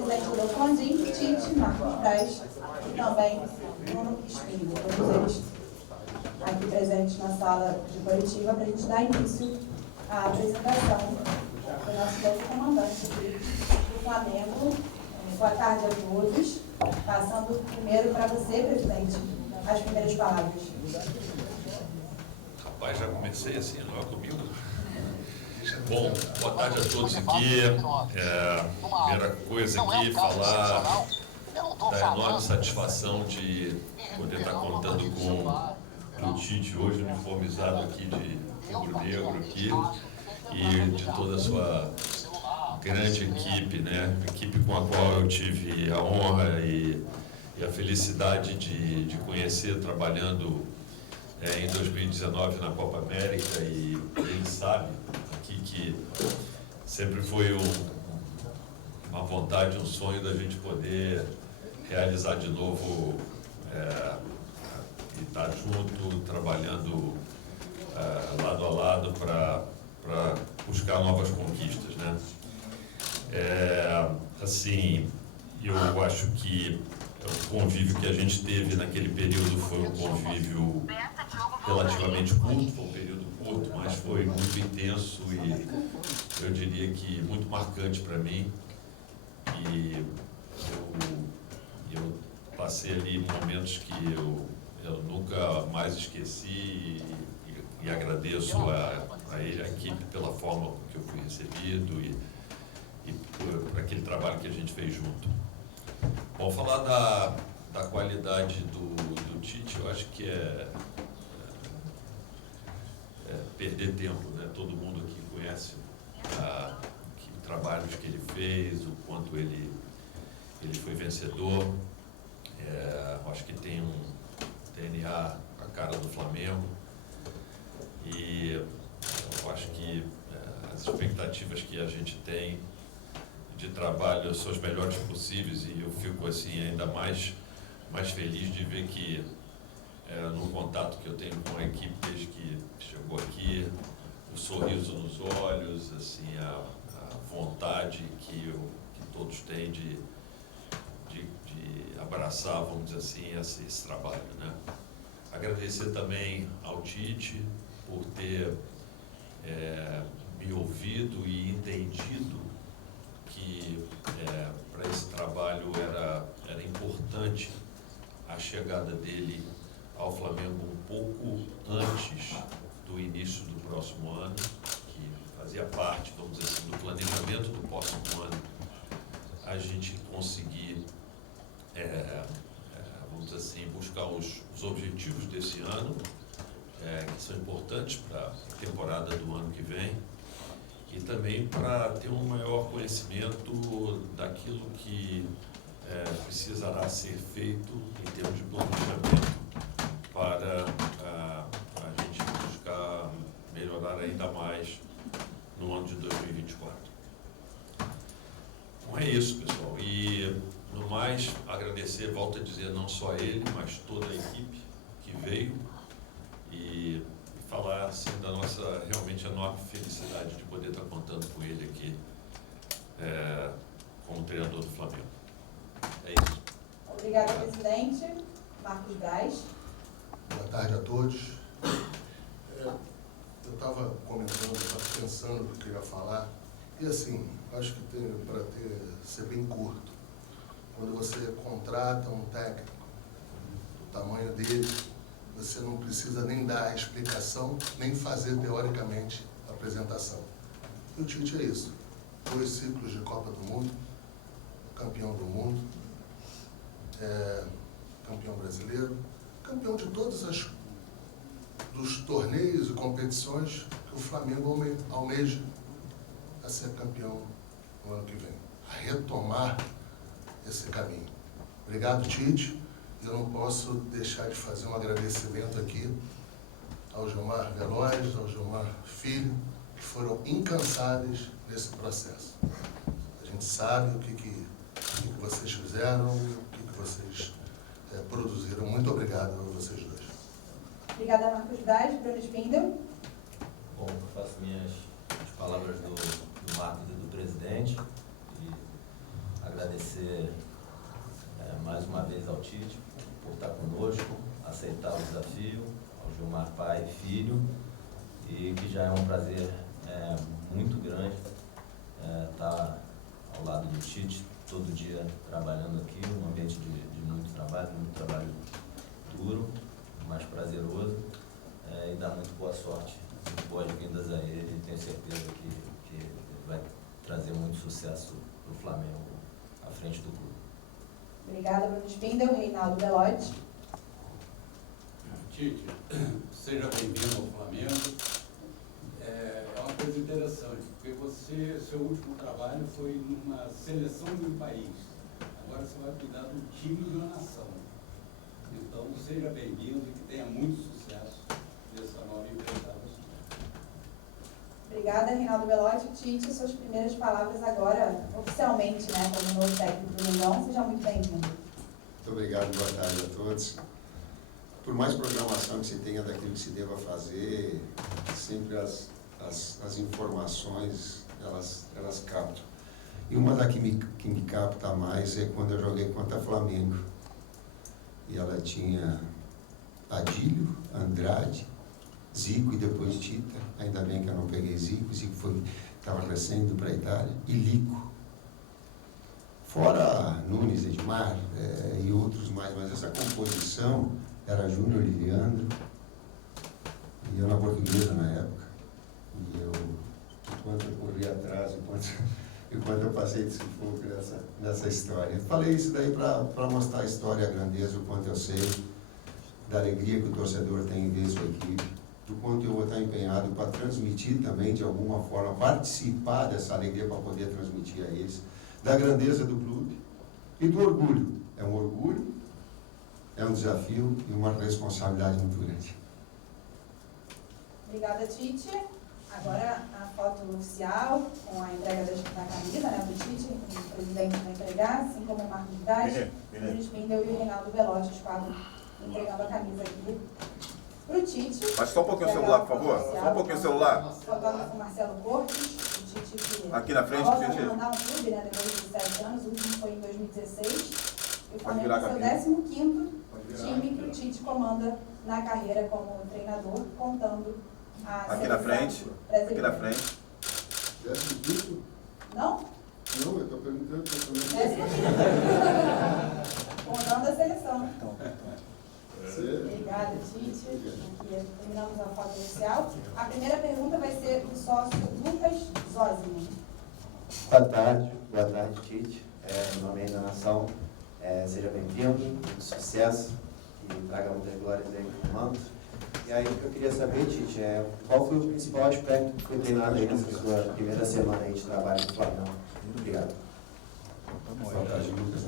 presidente do Condim, Tite, Marcos Braz e também Bruno Espinho, todos eles aqui presentes na sala de coletiva, para a gente dar início à apresentação do nosso novo comandante do Flamengo. Boa tarde a todos. Passando primeiro para você, presidente, as primeiras palavras. Rapaz, já comecei assim, não é comigo? Bom, boa tarde a todos aqui. Primeira coisa aqui, falar da enorme satisfação de poder estar contando com o Tite hoje uniformizado aqui de rubro-negro aqui e de toda a sua grande equipe, né? Equipe com a qual eu tive a honra e a felicidade de conhecer trabalhando em 2019 na Copa América, e ele sabe aqui que sempre foi uma vontade, um sonho da gente poder realizar de novo e estar junto, trabalhando lado a lado para buscar novas conquistas, né? Assim, eu acho que o convívio que a gente teve naquele período foi um convívio relativamente curto, foi um período curto, mas foi muito intenso e eu diria que muito marcante para mim. E eu passei ali momentos que eu nunca mais esqueci e agradeço a ele, a equipe, pela forma que eu fui recebido e por aquele trabalho que a gente fez junto. Bom, falar da qualidade do Tite, eu acho que é perder tempo, né? Todo mundo aqui conhece que trabalhos que ele fez, o quanto ele foi vencedor. Acho que tem um DNA a cara do Flamengo e eu acho que as expectativas que a gente tem de trabalho são as melhores possíveis, e eu fico assim ainda mais feliz de ver que no contato que eu tenho com a equipe desde que chegou aqui, o sorriso nos olhos, assim, a vontade que todos têm de abraçar, vamos dizer assim, esse trabalho, né? Agradecer também ao Tite por ter me ouvido e entendido que para esse trabalho era importante a chegada dele ao Flamengo um pouco antes do início do próximo ano, que fazia parte, vamos dizer assim, do planejamento do próximo ano, a gente conseguir, vamos dizer assim, buscar os objetivos desse ano, que são importantes para a temporada do ano que vem, e também para ter um maior conhecimento daquilo que precisará ser feito em termos de planejamento para a gente buscar melhorar ainda mais no ano de 2024. Então é isso, pessoal. E, no mais, agradecer, volto a dizer, não só ele, mas toda a equipe que veio e falar assim da nossa realmente enorme felicidade de poder estar contando com ele aqui como treinador do Flamengo. É isso. Obrigada, presidente. Marcos Braz. Boa tarde a todos. Eu estava comentando, estava pensando o que eu queria falar, e assim, acho que tem para ser bem curto. Quando você contrata um técnico do tamanho dele, você não precisa nem dar a explicação, nem fazer teoricamente a apresentação. E o Tite é isso. 2 ciclos de Copa do Mundo, campeão do mundo, campeão brasileiro, campeão de todos dos torneios e competições que o Flamengo almeja a ser campeão no ano que vem, a retomar esse caminho. Obrigado, Tite. Eu não posso deixar de fazer um agradecimento aqui ao Gilmar Veloz, ao Gilmar Filho, que foram incansáveis nesse processo. A gente sabe o que vocês fizeram, o que vocês produziram. Muito obrigado a vocês dois. Obrigada, Marcos Braz. Bruno Spindel. Bom, eu faço as palavras do Marcos e do presidente, e agradecer e que já é um prazer muito grande estar ao lado do Tite, todo dia trabalhando aqui, um ambiente de muito trabalho duro, mas prazeroso, e dar muito boa sorte, muito boas-vindas a ele, e tenho certeza que vai trazer muito sucesso para o Flamengo à frente do clube. Obrigada, Bruno Spindel. Reinaldo Belotti. Tite, seja bem-vindo ao Flamengo. É uma coisa interessante, porque seu último trabalho foi numa seleção de um país. Agora você vai cuidar do time de uma nação. Então, seja bem-vindo e que tenha muito sucesso nessa nova empreitada. Obrigada, Reinaldo Belotti. Tite, suas primeiras palavras agora, oficialmente, né, como novo técnico do Mengão. Seja muito bem-vindo. Muito obrigado, boa tarde a todos. Por mais programação que se tenha daquilo que se deva fazer, sempre as informações, elas captam. E uma da que me capta mais é quando eu joguei contra a Flamengo. E ela tinha Adílio, Andrade, Zico e depois Tita. Ainda bem que eu não peguei Zico. Zico estava recém indo para a Itália. E Lico. Fora Nunes, Edmar e outros mais. Mas essa composição era Júnior e Leandro. E eu na Portuguesa na época. E eu, enquanto eu corri atrás, enquanto eu passei de sufoco nessa história. Eu falei isso daí para mostrar a história, a grandeza, o quanto eu sei, da alegria que o torcedor tem em ver sua equipe, do quanto eu vou estar empenhado para transmitir também, de alguma forma, participar dessa alegria para poder transmitir a eles, da grandeza do clube e do orgulho. É um orgulho, é um desafio e uma responsabilidade muito grande. Obrigada, Tite. Agora a foto oficial com a entrega da camisa, né, do Tite, o presidente vai entregar, assim como o Marcos Braz, o Bruno Spindel e o Reinaldo Belotti, os quatro entregando a camisa aqui pro Tite. Mas só um pouquinho o celular, por favor. Oficial, Só um pouquinho o celular. Fotógrafo Marcelo Cortes, o Tite que Aqui na frente, volta a Tite. comandar um clube, né, depois de 7 anos, o último foi em 2016. E o Flamengo virar é seu a 15º time que o Tite comanda na carreira como treinador, contando a Aqui na frente. brasileira. Aqui na frente. Não? Não, eu estou perguntando também. 15º. Contando a seleção. Obrigada, Tite. Aqui terminamos a foto inicial. A primeira pergunta vai ser do sócio Lucas Zózimo. Boa tarde, Tite. Em nome da nação, seja bem-vindo, muito sucesso e traga muitas glórias aí no manto. E aí o que eu queria saber, Tite, qual foi o principal aspecto que foi treinado aí nessa sua primeira semana aí de trabalho no Flamengo? Muito obrigado. Boa tarde, Lucas.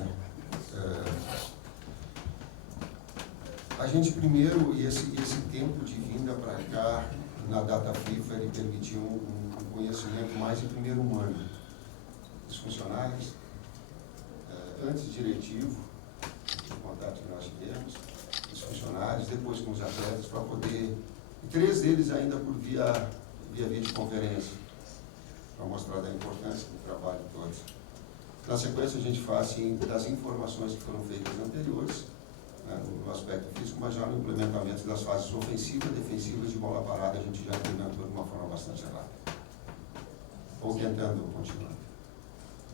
A gente primeiro, e esse tempo de vinda para cá, na data FIFA, ele permitiu um conhecimento mais em primeiro humano dos funcionários, antes diretivo, o contato que nós tivemos, os funcionários, depois com os atletas, para poder, e 3 deles ainda por via videoconferência, para mostrar da importância do trabalho de todos. Na sequência, a gente faz sim, das informações que foram feitas anteriores, né, no aspecto físico, mas já no implementamento das fases ofensivas e defensivas de bola parada, a gente já implementou de uma forma bastante rápida. Ou tentando continuar.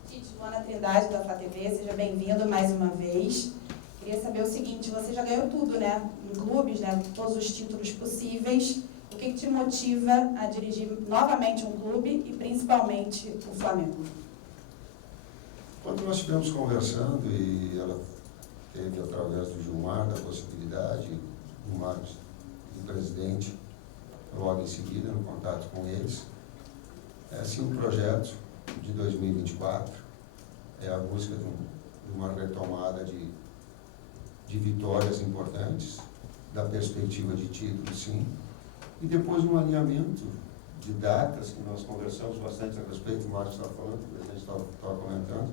Tite, Luana Trindade, da FATV, seja bem-vindo mais uma vez. Queria saber o seguinte, você já ganhou tudo, né? Em clubes, né? Todos os títulos possíveis. O que te motiva a dirigir novamente um clube e principalmente o Flamengo? Quando nós estivemos conversando e ela teve, através do Gilmar, da possibilidade, do Marcos, do presidente, logo em seguida, no contato com eles, assim, um projeto de 2024 é a busca de uma retomada de vitórias importantes, da perspectiva de título, sim, e depois um alinhamento de datas, que nós conversamos bastante a respeito, o Marcos estava falando, o presidente estava comentando,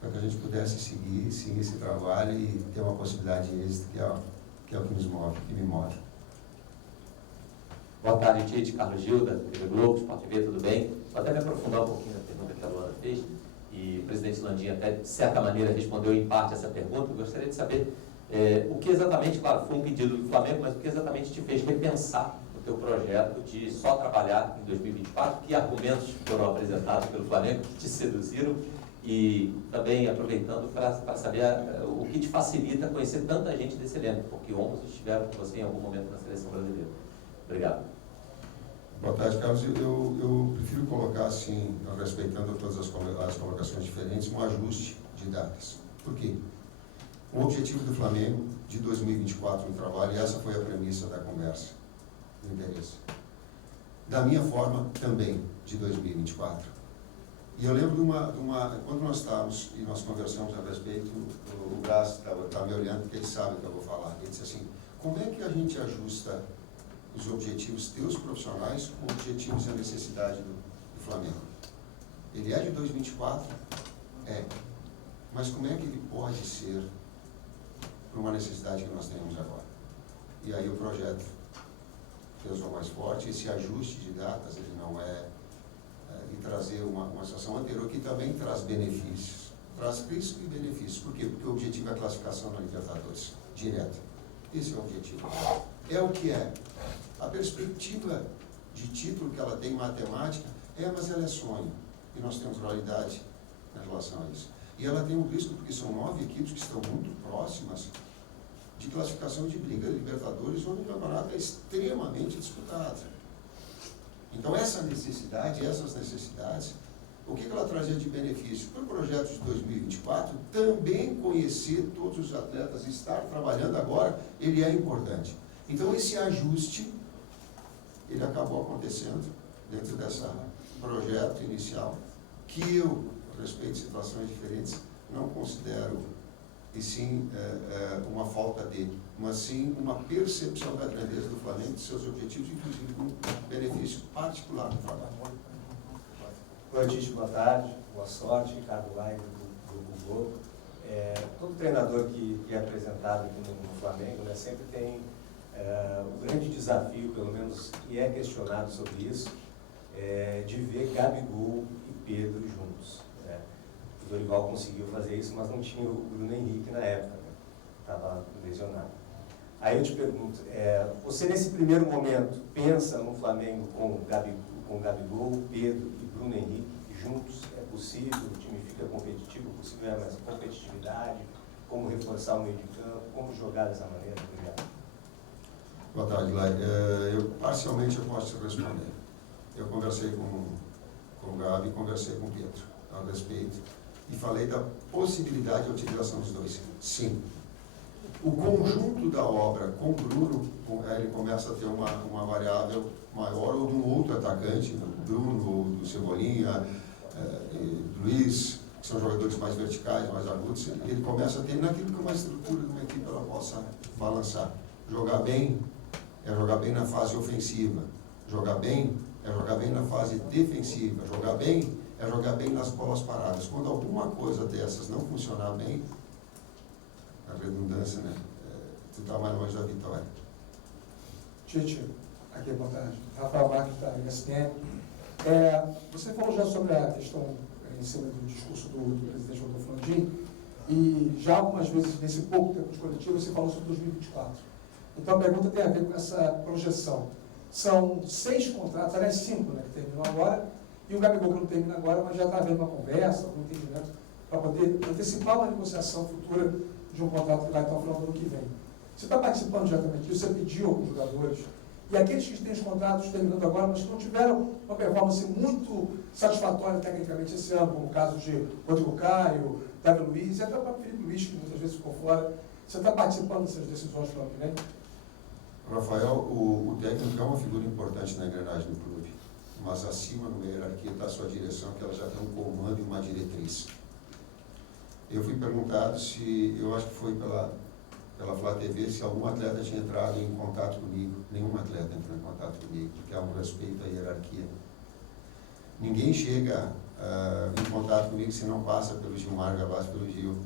para que a gente pudesse seguir, sim, esse trabalho e ter uma possibilidade de êxito, que é o que nos move, que me move. Boa tarde, Tite. Carlos Gil, da TV Globo, Sport TV, tudo bem? Vou até me aprofundar um pouquinho na pergunta que a Luana fez, e o presidente Landim até, de certa maneira, respondeu em parte essa pergunta. Eu gostaria de saber o que exatamente, claro, foi um pedido do Flamengo, mas o que exatamente te fez repensar o teu projeto de só trabalhar em 2024, que argumentos foram apresentados pelo Flamengo que te seduziram e também aproveitando para saber o que te facilita conhecer tanta gente desse elenco, porque ambos estiveram com você em algum momento na seleção brasileira. Obrigado. Boa tarde, Carlos. Eu prefiro colocar assim, respeitando todas as colocações diferentes, um ajuste de datas. Por quê? O objetivo do Flamengo de 2024 no trabalho, e essa foi a premissa da conversa, do interesse. Da minha forma, também, de 2024. E eu lembro de uma quando nós estávamos e nós conversamos a respeito, o Brás está me olhando porque ele sabe o que eu vou falar. Ele disse assim, como é que a gente ajusta os objetivos teus profissionais com objetivos e a necessidade do Flamengo? Ele é de 2024? É. Mas como é que ele pode ser para uma necessidade que nós temos agora? E aí o projeto fez o mais forte, esse ajuste de datas, ele não e trazer uma situação anterior que também traz benefícios. Traz risco e benefícios. Por quê? Porque o objetivo é a classificação na Libertadores, direto. Esse é o objetivo. É o que é. A perspectiva de título que ela tem em matemática mas ela é sonho. E nós temos realidade em relação a isso. E ela tem um risco porque são 9 equipes que estão muito próximas de classificação de briga de Libertadores, onde o campeonato é extremamente disputado. Então, essas necessidades, o que ela trazia de benefício? Para o projeto de 2024, também conhecer todos os atletas, estar trabalhando agora, ele é importante. Então, esse ajuste, ele acabou acontecendo dentro desse projeto inicial, que eu, a respeito de situações diferentes, não considero, e sim uma falta de, mas sim uma percepção da grandeza do Flamengo, de seus objetivos, inclusive com benefício particular do trabalho. Oi, Tite, boa tarde, boa sorte, Ricardo Lai do Globo. Todo treinador que é apresentado aqui no Flamengo, né, sempre tem o grande desafio, pelo menos, e é questionado sobre isso, de ver Gabigol e Pedro juntos. O Dorival conseguiu fazer isso, mas não tinha o Bruno Henrique na época, né? Estava lesionado. Aí eu te pergunto, você nesse primeiro momento pensa no Flamengo com Gabigol, Pedro e Bruno Henrique juntos? É possível? O time fica competitivo? É possível mais competitividade? Como reforçar o meio de campo? Como jogar dessa maneira? Obrigado. Boa tarde, Lai. Parcialmente eu posso te responder. Eu conversei com o Gabi e conversei com o Pedro a respeito e falei da possibilidade de utilização dos dois. Sim. O conjunto da obra com o Bruno, ele começa a ter uma variável maior, ou de um outro atacante, do Bruno, ou do Cebolinha, do Luiz, que são jogadores mais verticais, mais agudos, ele começa a ter naquilo que é uma estrutura de uma equipe ela possa balançar. Jogar bem é jogar bem na fase ofensiva. Jogar bem é jogar bem na fase defensiva. Jogar bem é jogar bem nas bolas paradas. Quando alguma coisa dessas não funcionar bem, a redundância, né? Tu está mais longe da vitória. Tite, aqui, boa tarde. Rafael Marques, da ESPN. Você falou já sobre a questão em cima do discurso do presidente Rodolfo Landim, e já algumas vezes, nesse pouco tempo de coletivo, você falou sobre 2024. Então, a pergunta tem a ver com essa projeção. São 6 contratos, aliás 5, né, que terminam agora, e o Gabigol que não termina agora, mas já está havendo uma conversa, algum entendimento, para poder antecipar uma negociação futura de um contrato que vai até o final do ano que vem. Você está participando diretamente disso, você pediu alguns jogadores, e aqueles que têm os contratos terminando agora, mas que não tiveram uma performance muito satisfatória tecnicamente esse ano, como o caso de Rodrigo Caio, Davi Luiz, e até o próprio Felipe Luiz, que muitas vezes ficou fora. Você está participando dessas decisões para o ano que vem? Rafael, o técnico é uma figura importante na engrenagem do clube, mas acima na hierarquia está a sua direção, que ela já tem um comando e uma diretriz. Eu fui perguntado se, eu acho que foi pela Flá TV, se algum atleta tinha entrado em contato comigo. Nenhum atleta entrou em contato comigo, porque há um respeito à hierarquia. Ninguém chega em contato comigo se não passa pelo Gilmar Gavassi, pelo Gil.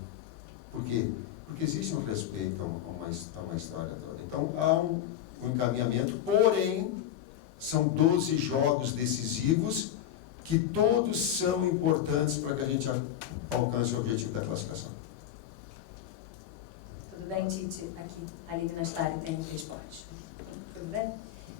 Por quê? Porque existe um respeito a uma história toda. Então, há um encaminhamento, porém, são 12 jogos decisivos que todos são importantes para que a gente alcance o objetivo da classificação. Tudo bem, Tite? Aqui, Aline Nastari, TNT Esportes. Tudo bem?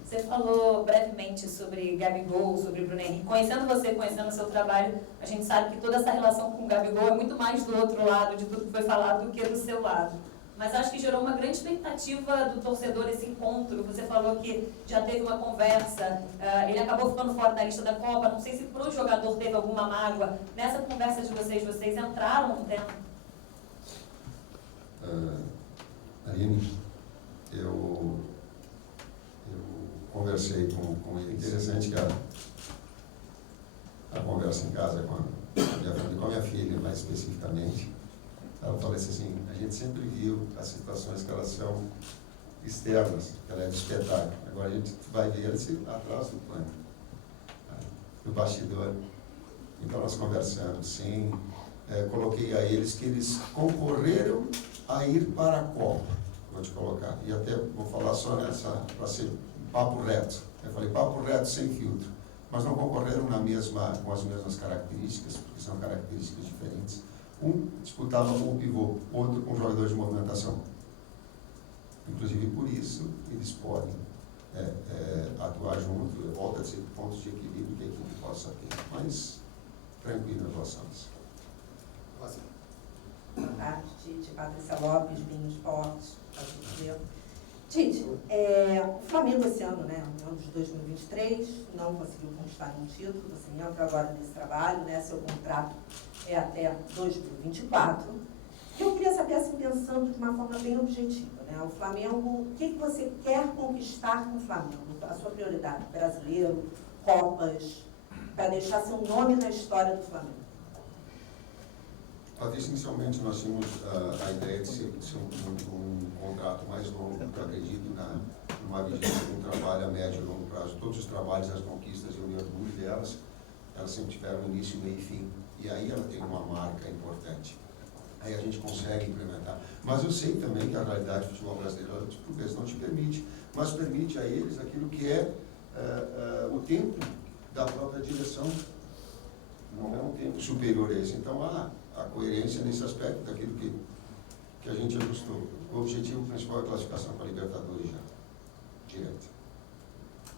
Você falou brevemente sobre Gabigol, sobre Bruno Henrique. Conhecendo você, conhecendo o seu trabalho, a gente sabe que toda essa relação com o Gabigol é muito mais do outro lado de tudo que foi falado do que do seu lado. Mas acho que gerou uma grande expectativa do torcedor esse encontro. Você falou que já teve uma conversa, ele acabou ficando fora da lista da Copa. Não sei se para o jogador teve alguma mágoa. Nessa conversa de vocês entraram no tema? Aline, eu conversei com ele. Interessante que a conversa em casa com a minha filha, mais especificamente, ela falou assim, a gente sempre viu as situações que elas são externas, que ela é de espetáculo. Agora a gente vai ver elas atrás do plano, no bastidor. Então nós conversamos, sim, coloquei a eles que eles concorreram a ir para a Copa, vou te colocar, e até vou falar só nessa, para ser papo reto. Eu falei papo reto sem filtro, mas não concorreram com as mesmas características, porque são características diferentes. Um disputava com o pivô, outro com o jogador de movimentação. Inclusive por isso eles podem atuar junto, volta a ser pontos de equilíbrio que a equipe possa ter, mas tranquilo em relação a isso. Boa tarde, Tite. Patrícia Lopes, Binho Esportes. Tite, o Flamengo esse ano, né, no ano de 2023, não conseguiu conquistar nenhum título. Você entra agora nesse trabalho, né, seu contrato é até 2024. Eu queria saber, assim, pensando de uma forma bem objetiva, né, o Flamengo, o que você quer conquistar com o Flamengo? A sua prioridade, brasileiro, Copas, para deixar seu nome na história do Flamengo? Patrícia, inicialmente nós tínhamos a ideia de ser um contrato mais longo, porque eu acredito numa vigência de um trabalho a médio e longo prazo. Todos os trabalhos, as conquistas, eu me orgulho delas, elas sempre tiveram início, meio e fim. E aí ela tem uma marca importante. Aí a gente consegue implementar. Mas eu sei também que a realidade do futebol brasileiro, por vezes, não te permite, mas permite a eles aquilo que é o tempo da própria direção. Não é um tempo superior a esse. Então, a coerência nesse aspecto daquilo que a gente ajustou. O objetivo principal é a classificação para a Libertadores já, direto.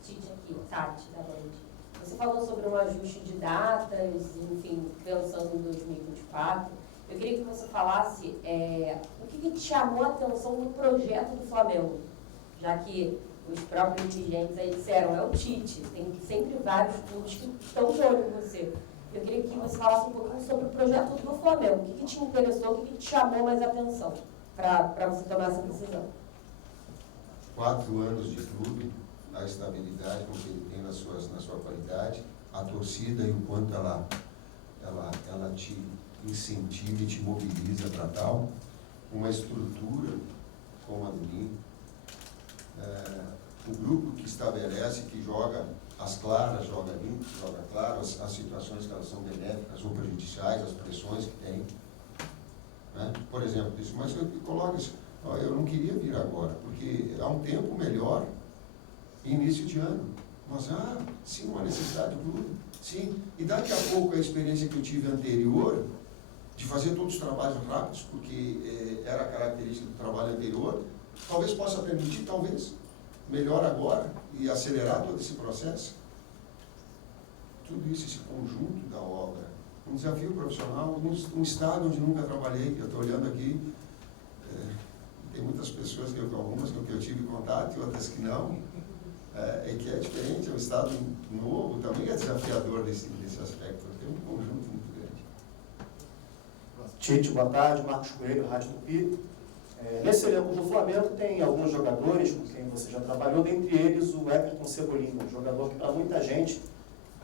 Tite aqui, Tati, da Band. Você falou sobre um ajuste de datas, enfim, pensando em 2024. Eu queria que você falasse o que te chamou a atenção no projeto do Flamengo, já que os próprios dirigentes aí disseram, é o Tite, tem sempre vários clubes que estão de olho em você. Eu queria que você falasse um pouquinho sobre o projeto do Flamengo. O que te interessou, o que te chamou mais atenção para você tomar essa decisão? 4 anos de clube, a estabilidade com que ele tem na sua qualidade, a torcida e o quanto ela te incentiva e te mobiliza para tal, uma estrutura como a do Ninho, um grupo que estabelece, que joga as claras, joga limpo, joga claro, as situações que elas são benéficas ou prejudiciais, as pressões que tem. Né? Por exemplo, isso, mas eu coloco isso, eu não queria vir agora, porque há um tempo melhor, início de ano. Mas, sim, uma necessidade do clube, sim. E daqui a pouco a experiência que eu tive anterior, de fazer todos os trabalhos rápidos, porque era a característica do trabalho anterior, talvez possa permitir, talvez, melhor agora e acelerar todo esse processo. Tudo isso, esse conjunto da obra, um desafio profissional, um estado onde nunca trabalhei. Eu estou olhando aqui, tem muitas pessoas, algumas com que eu tive contato e outras que não, que é diferente, é um estado novo, também é desafiador desse aspecto. Tem um conjunto muito grande. Tite, boa tarde. Marcos Coelho, Rádio Tupi. Nesse elenco do Flamengo tem alguns jogadores com quem você já trabalhou, dentre eles o Everton Cebolinha, um jogador que para muita gente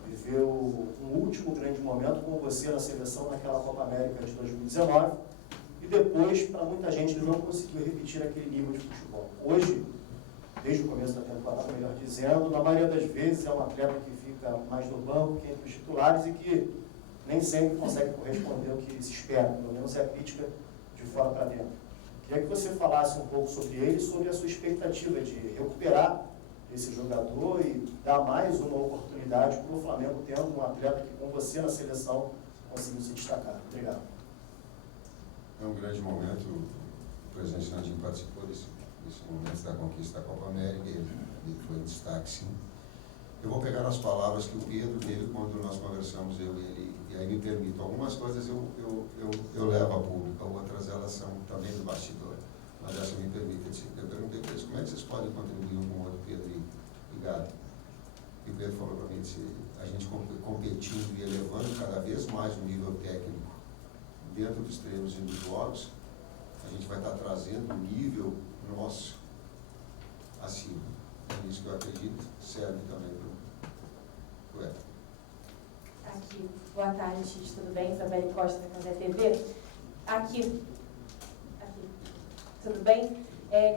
viveu um último grande momento com você na seleção naquela Copa América de 2019 e depois, para muita gente, ele não conseguiu repetir aquele nível de futebol. Hoje, desde o começo da temporada, melhor dizendo, na maioria das vezes é um atleta que fica mais no banco que entre os titulares e que nem sempre consegue corresponder ao que se espera, pelo menos é a crítica de fora para dentro. Queria que você falasse um pouco sobre ele, sobre a sua expectativa de recuperar esse jogador e dar mais uma oportunidade para o Flamengo, tendo um atleta que com você na seleção conseguiu se destacar. Obrigado. É um grande momento, o presidente Nandinho participou desse momento da conquista da Copa América. ele foi em destaque, sim. Eu vou pegar as palavras que o Pedro teve quando nós conversamos, eu e ele, e aí me permito. Algumas coisas eu levo a público, outras elas são também do bastidor. Mas essa me permite. Eu perguntei para eles, como é que vocês podem contribuir um com o outro, Pedro e Gabi? E o Pedro falou para mim, a gente competindo e elevando cada vez mais o nível técnico dentro dos treinos e dos jogos, a gente vai estar trazendo o nível nosso acima. É isso que eu acredito, serve também para o Everton. Aqui, boa tarde, Tite, tudo bem? Isabelle Costa, da Candé TV. Aqui, tudo bem?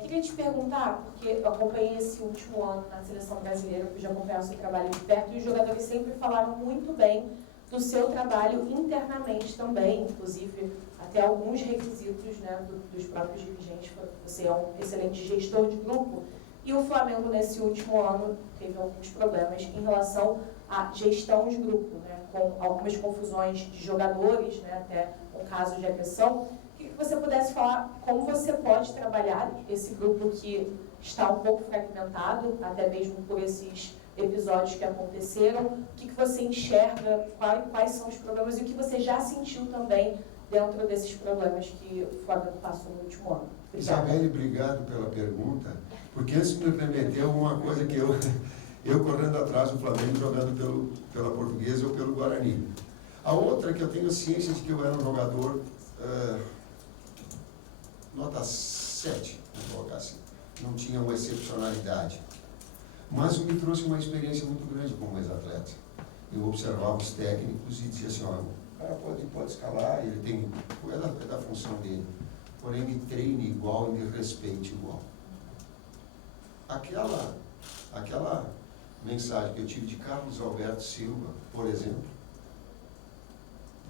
Queria te perguntar, porque eu acompanhei esse último ano na seleção brasileira, pude acompanhar o seu trabalho de perto, e os jogadores sempre falaram muito bem do seu trabalho internamente também, inclusive até alguns requisitos, né, dos próprios dirigentes. Você é um excelente gestor de grupo, e o Flamengo nesse último ano teve alguns problemas em relação à gestão de grupo, né, com algumas confusões de jogadores, né, até um caso de agressão. Queria que você pudesse falar como você pode trabalhar esse grupo que está um pouco fragmentado, até mesmo por esses episódios que aconteceram. O que você enxerga, quais são os problemas e o que você já sentiu também dentro desses problemas que o Flamengo passou no último ano. Obrigada. Isabelle, obrigado pela pergunta, porque isso me remeteu a uma coisa que eu correndo atrás do Flamengo, jogando pela Portuguesa ou pelo Guarani. A outra que eu tenho ciência de que eu era um jogador nota 7, vamos colocar assim. Não tinha uma excepcionalidade. Mas me trouxe uma experiência muito grande como ex-atleta. Eu observava os técnicos e dizia assim, ó, o cara pode escalar, ele tem, é da função dele. Porém, me treine igual e me respeite igual. Aquela mensagem que eu tive de Carlos Alberto Silva, por exemplo,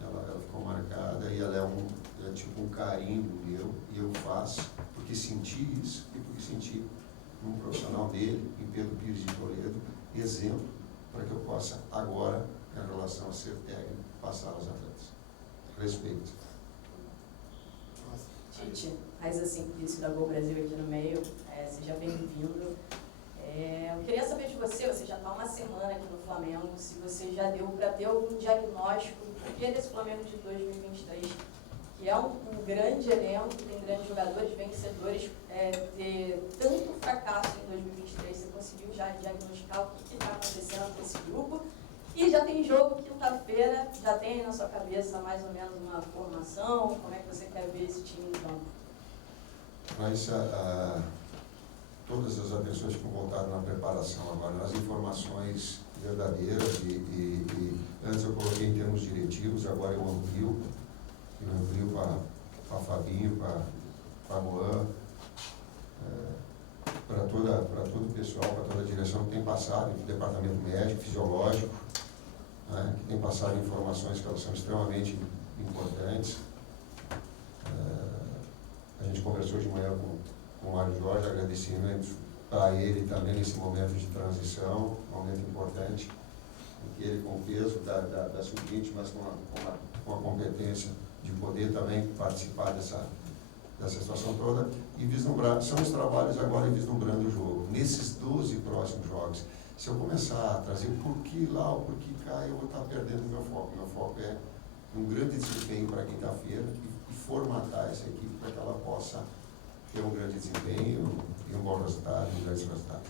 ela ficou marcada e ela é tipo um carimbo meu, e eu faço porque senti isso e porque senti um profissional dele, em Pedro Pires de Toledo, exemplo para que eu possa agora, em relação a ser técnico, passar aos atletas. Respeito. Tite, Raiza 5 disse da Gol Brasil aqui no meio, seja bem-vindo. Eu queria saber de você já está uma semana aqui no Flamengo, se você já deu para ter algum diagnóstico do que é desse Flamengo de 2023, que é um grande elenco, tem grandes jogadores, vencedores, ter tanto fracasso em 2023, você conseguiu já diagnosticar o que está acontecendo com esse grupo? E já tem jogo quinta-feira, já tem na sua cabeça mais ou menos uma formação, como é que você quer ver esse time no campo? Mas todas as atenções ficam voltadas na preparação agora, nas informações verdadeiras e antes eu coloquei em termos diretivos, agora eu amplio para Fabinho, para Moan, para todo o pessoal, para toda a direção que tem passado, do departamento médico, fisiológico, né, que tem passado informações que elas são extremamente importantes. A gente conversou de manhã com o Mário Jorge, agradecimento para ele também nesse momento de transição, um momento importante, em que ele com o peso da sub-20, mas com a competência de poder também participar dessa situação toda e vislumbrar, são os trabalhos agora vislumbrando o jogo. Nesses 12 próximos jogos, se eu começar a trazer o porquê lá, o porquê cá, eu vou estar perdendo meu foco. Meu foco é um grande desempenho para quinta-feira e formatar essa equipe para que ela possa ter um grande desempenho e um bom resultado, um grande resultado.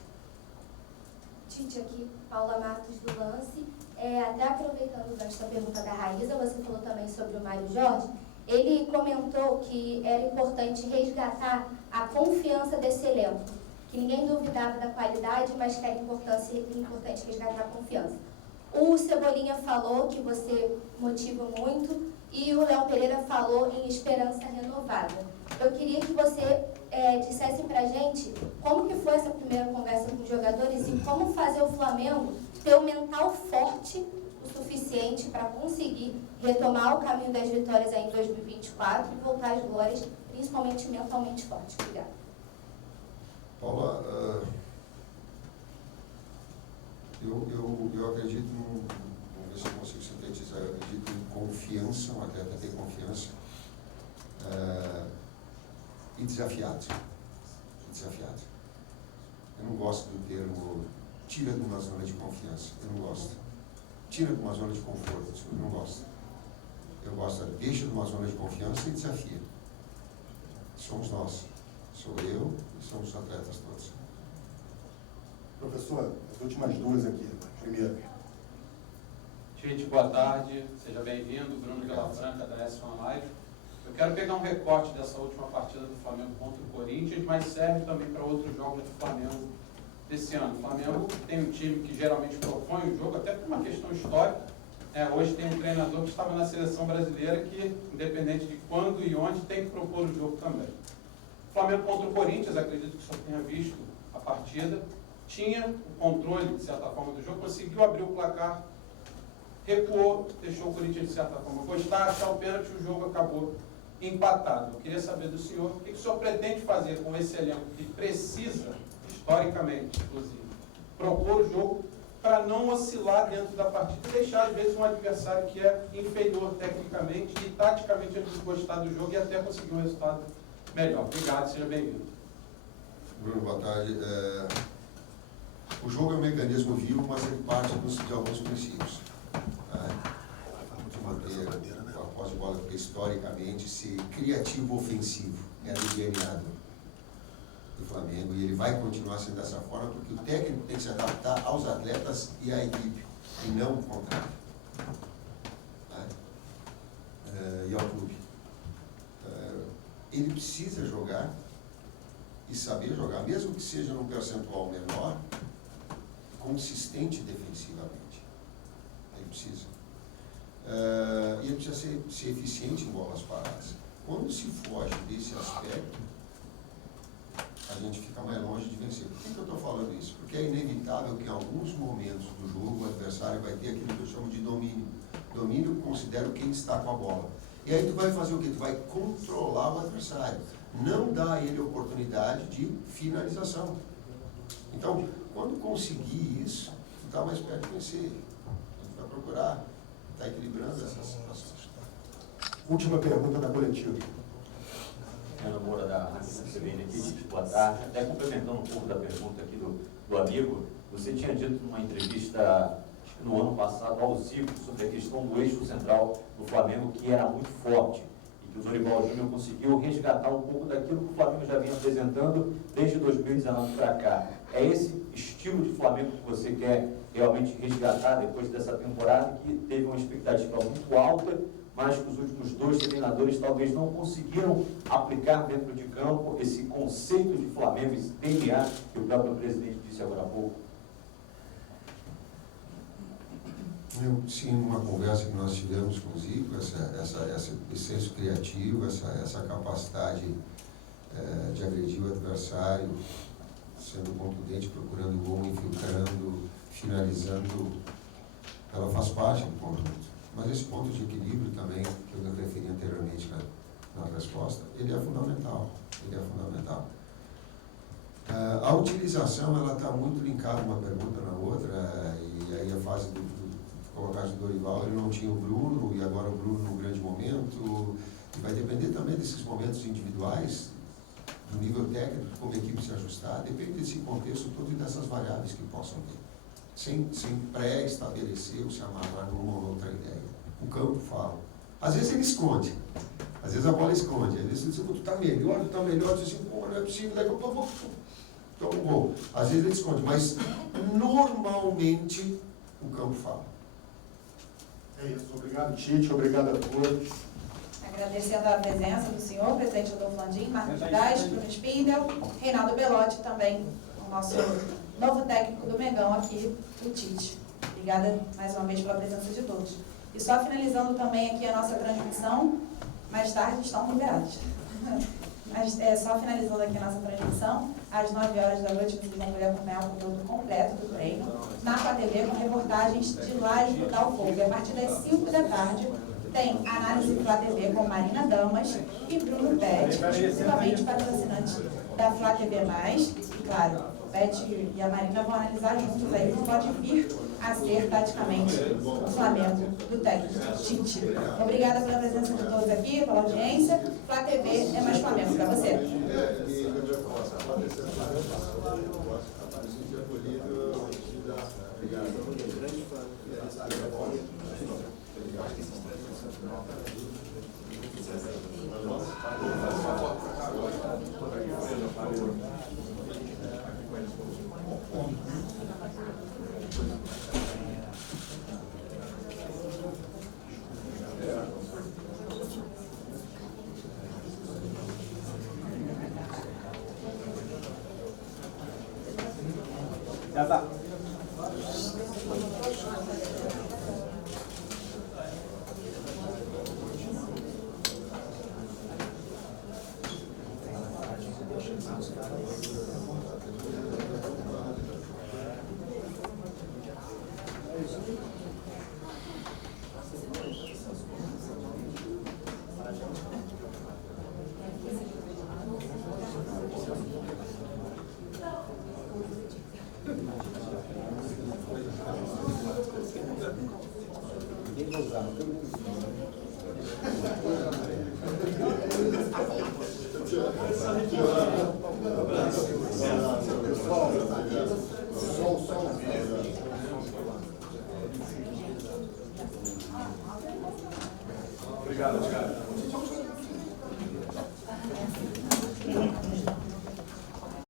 Tite, aqui, Paula Matos do Lance. Até aproveitando o gancho da pergunta da Raíza, você falou também sobre o Mário Jorge. Ele comentou que era importante resgatar a confiança desse elenco, que ninguém duvidava da qualidade, mas que era importante resgatar a confiança. O Cebolinha falou que você motiva muito e o Léo Pereira falou em esperança renovada. Eu queria que você dissesse pra gente como que foi essa primeira conversa com os jogadores e como fazer o Flamengo ter um mental forte o suficiente para conseguir retomar o caminho das vitórias aí em 2024 e voltar às glórias, principalmente mentalmente forte. Obrigada. Paula, eu acredito, vamos ver se eu consigo sintetizar, eu acredito em confiança, um atleta ter confiança e desafiado. Eu não gosto do termo tira de uma zona de confiança. Eu não gosto. Tira de uma zona de conforto. Eu não gosto. Eu gosto de deixa de uma zona de confiança e desafia. Somos nós. Sou eu e somos os atletas todos. Professor, as últimas duas aqui. Primeiro. Tite, boa tarde. Seja bem-vindo. Bruno Vilafranca, da S1 Live. Eu quero pegar um recorte dessa última partida do Flamengo contra o Corinthians, mas serve também para outros jogos do Flamengo desse ano. O Flamengo tem um time que geralmente propõe o jogo, até por uma questão histórica. Hoje tem um treinador que estava na seleção brasileira que, independente de quando e onde, tem que propor o jogo também. O Flamengo contra o Corinthians, acredito que o senhor tenha visto a partida, tinha o controle, de certa forma, do jogo, conseguiu abrir o placar, recuou, deixou o Corinthians, de certa forma, gostar, achar o pênalti, o jogo acabou empatado. Eu queria saber do senhor o que o senhor pretende fazer com esse elenco que precisa, historicamente, inclusive, propor o jogo para não oscilar dentro da partida e deixar, às vezes, um adversário que é inferior tecnicamente e taticamente ele gostar do jogo e até conseguir um resultado melhor. Obrigado, seja bem-vindo. Bruno, boa tarde. O jogo é um mecanismo vivo, mas ele parte de alguns princípios. De manter a posse de bola, porque historicamente ser criativo ofensivo é do DNA do Flamengo e ele vai continuar sendo dessa forma porque o técnico tem que se adaptar aos atletas e à equipe e não o contrário. E ao clube. Ele precisa jogar e saber jogar, mesmo que seja num percentual menor, consistente defensivamente. Ele precisa. E ele precisa ser eficiente em bolas paradas. Quando se foge desse aspecto, a gente fica mais longe de vencer. Por que eu estou falando isso? Porque é inevitável que em alguns momentos do jogo o adversário vai ter aquilo que eu chamo de domínio. Domínio eu considero quem está com a bola. E aí tu vai fazer o quê? Tu vai controlar o adversário. Não dar a ele oportunidade de finalização. Então, quando conseguir isso, tu está mais perto de vencer. A gente vai procurar estar equilibrando essas situações. Última pergunta da coletiva. Ana Moura, da Rádio CBN aqui, boa tarde. Até complementando um pouco da pergunta aqui do amigo, você tinha dito numa entrevista no ano passado ao Zico sobre a questão do eixo central do Flamengo, que era muito forte, e que o Dorival Júnior conseguiu resgatar um pouco daquilo que o Flamengo já vinha apresentando desde 2019 para cá. É esse estilo de Flamengo que você quer realmente resgatar depois dessa temporada, que teve uma expectativa muito alta, mas que os últimos dois treinadores talvez não conseguiram aplicar dentro de campo esse conceito de Flamengo, esse DNA que o próprio presidente disse agora há pouco? Sim, numa conversa que nós tivemos com o Zico, esse senso criativo, essa capacidade de agredir o adversário, sendo contundente, procurando o gol, infiltrando, finalizando, ela faz parte do conjunto. Mas esse ponto de equilíbrio também, que eu me referi anteriormente na resposta, ele é fundamental. Ele é fundamental. A utilização, ela está muito linkada uma pergunta na outra, e aí a fase colocar o Dorival, ele não tinha o Bruno, e agora o Bruno num grande momento, e vai depender também desses momentos individuais, do nível técnico, como a equipe se ajustar, depende desse contexto todo e dessas variáveis que possam ter. Sem pré-estabelecer ou se amarrar numa ou outra ideia. O campo fala. Às vezes ele esconde, às vezes a bola esconde, às vezes ele diz, tu está melhor, tu diz assim, pô, não é possível, daqui a pouco toma um gol. Às vezes ele esconde, mas normalmente o campo fala. É isso. Obrigado, Tite. Obrigado a todos. Agradecendo a presença do senhor, presidente Rodolfo Landim, Marcos Braz, Bruno Spindel, Reinaldo Belotti também, o nosso novo técnico do Mengão aqui, o Tite. Obrigada mais uma vez pela presença de todos. E só finalizando também aqui a nossa transmissão, mais tarde estão liberados. Mas, só finalizando aqui a nossa transmissão, às 9 horas da noite vocês vão poder acompanhar o conteúdo completo do treino na Flá TV com reportagens de lá de Botafogo. E a partir das 5 da tarde tem análise Flá TV com Marina Damas e Bruno Pet, exclusivamente patrocinantes da Flá TV+. E claro, o Pet e a Marina vão analisar juntos aí o que pode vir a ser taticamente o Flamengo do técnico Tite. Obrigada pela presença de todos aqui, pela audiência. Flá TV é mais Flamengo para você. Obrigado. Eu sou um grande fã dessa área. Já tá. Obrigado, Thiago.